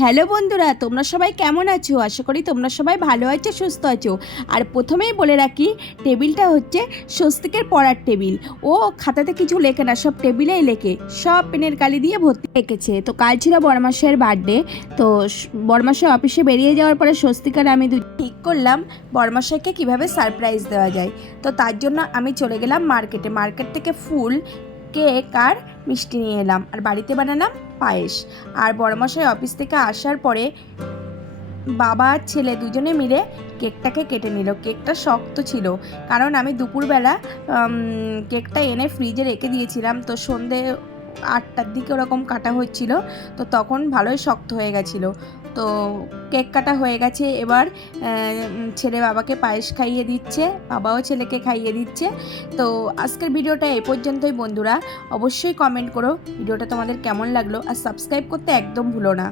Hello বন্ধুরা, তোমরা সবাই কেমন আছো? আশা করি তোমরা সবাই ভালো আছো, সুস্থ আছো। আর প্রথমেই বলে রাখি, টেবিলটা হচ্ছে স্বস্তিকের পড়ার টেবিল। ও খাতাতে কিছু লেখে না, সব টেবিলেই লেখে, সব পেনের কালি দিয়ে ভর্তি রেখেছে। তো কাল ছিল বড়মাসের বার্থডে। তো বড়মাসের অফিসে বেরিয়ে যাওয়ার পরে স্বস্তিক আর আমি ঠিক করলাম বড়মাসাইকে কীভাবে সারপ্রাইজ দেওয়া যায়। তো তার জন্য আমি চলে গেলাম মার্কেট থেকে ফুল, কেক আর মিষ্টি নিয়ে এলাম, আর বাড়িতে বানালাম পায়েস। আর বড়মশাই অফিস থেকে আসার পরে বাবা আর ছেলে দুজনে মিলে কেকটাকে কেটে নিল। কেকটা শক্ত ছিল, কারণ আমি দুপুরবেলা কেকটা এনে ফ্রিজে রেখে দিয়েছিলাম। তো সন্ধে 8টার দিকে ওরকম কাটা হচ্ছিল, তো তখন ভালোই শক্ত হয়ে গেছিলো। তো কেক কাটা হয়ে গেছে। এবার ছেলে বাবাকে পায়েস খাইয়ে দিচ্ছে, বাবাও ছেলেকে খাইয়ে দিচ্ছে। তো আজকের ভিডিওটা এই পর্যন্তই বন্ধুরা। অবশ্যই কমেন্ট করো ভিডিওটা তোমাদের কেমন লাগলো, আর সাবস্ক্রাইব করতে একদম ভুলো না।